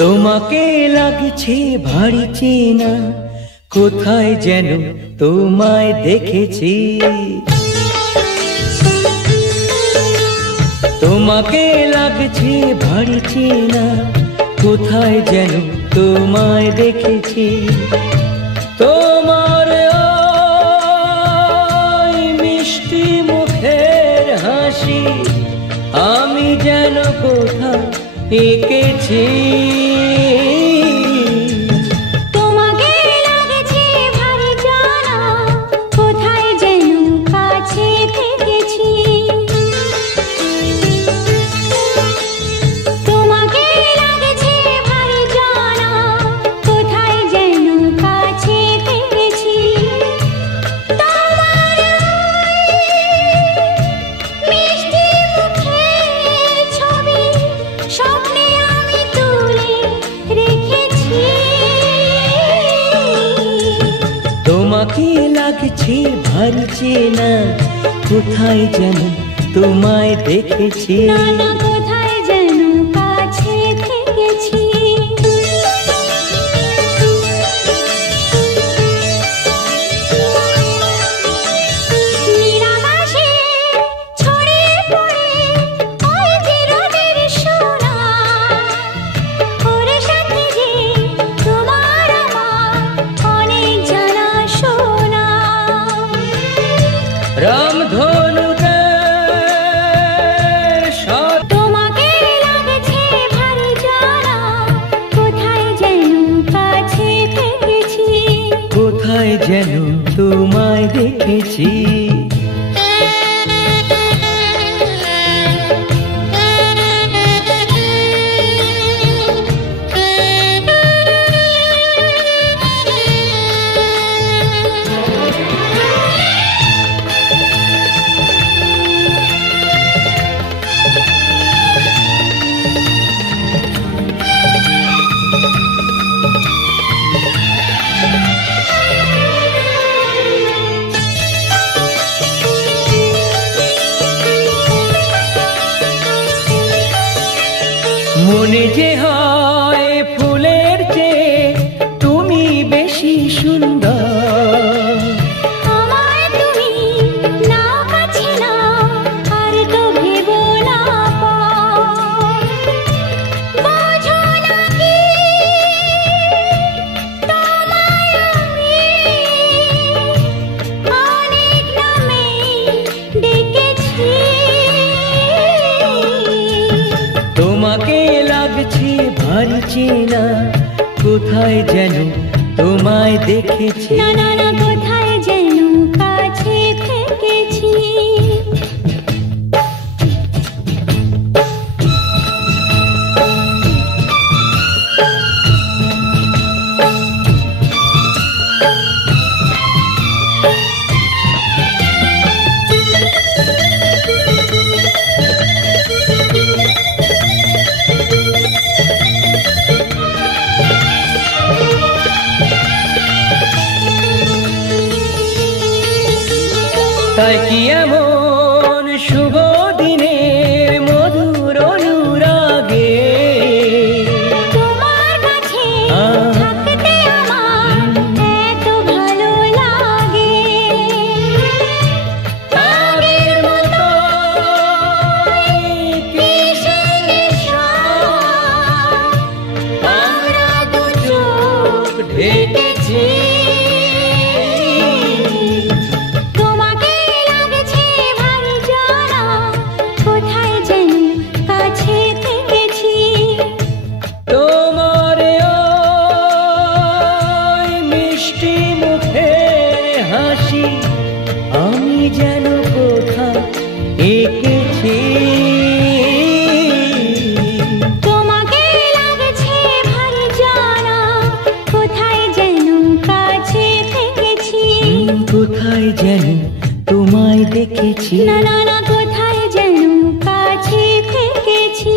তোমাকে লাগছে ভারী চেনা, কোথায় যেন তোমায় দেখেছি। তোমাকে লাগছে ভারী চেনা, কোথায় যেন তোমায় দেখেছি। তোমার ওই মিষ্টি মুখের হাসি আমি যেন কোথায় এঁকেছি। তোমাকে লাগছে ভারী জানা, কোথায় যেন কাছে থেকেছি। তোমাকে লাগছে ভারী জানা, কোথায় যেন কাছে থেকেছি। তোমার মিষ্টি মুখের ছবি স্বপ্নে আমি তুলে রেখেছি। তোমাকে লাগছে ভারী চেনা, কোথায় যেন তোমায় দেখেছি। না না, কোথায় যেন কাছে থেকেছি। নিরাকাশে ছড়িয়ে পড়ে ওই যে রোদের সোনা, ওর সাথে যে তোমার আমার অনেক জানা শোনা। রামধনুকের সাথে তোমাকে লাগছে ভারী জানা, কোথায় যেন কাছে থেকেছি। কোথায় যেন তোমায় দেখেছি। মনে যে হয় ফুলের চেয়ে তুমি বেশি সুন্দর। আমায় তুমি নাও কাছে নাও, আর তো ভেবো না পর। বোঝো না কি তোমায় আমি অনেক নামেই ডেকেছি। তোমাকে লাগছে ভারী চেনা, কোথায় যেন তোমায় দেখেছি। না না না, কোথায় যেন কাছে থেকেছি। তাই কি এমন শুভ দিনের মধুর অনুরাগে তোমার কাছে থাকতে আমার এত ভালো লাগে। আগের মতো কিসে নেশা, আমরা দু চোখ ঢেকেছি। তোমাকে লাগছে ভারী জানা, কোথায় যেন কাছে থেকেছি। তোমার ওই মিষ্টি মুখের হাসি আমি যেন কোথায় এঁকেছি। তোমাকে লাগছে ভারী জানা, কোথায় যেন কাছে থেকেছি। কোথায় যেন তোমায় দেখেছি। না না না, কোথায় যেন কাছে থেকেছি।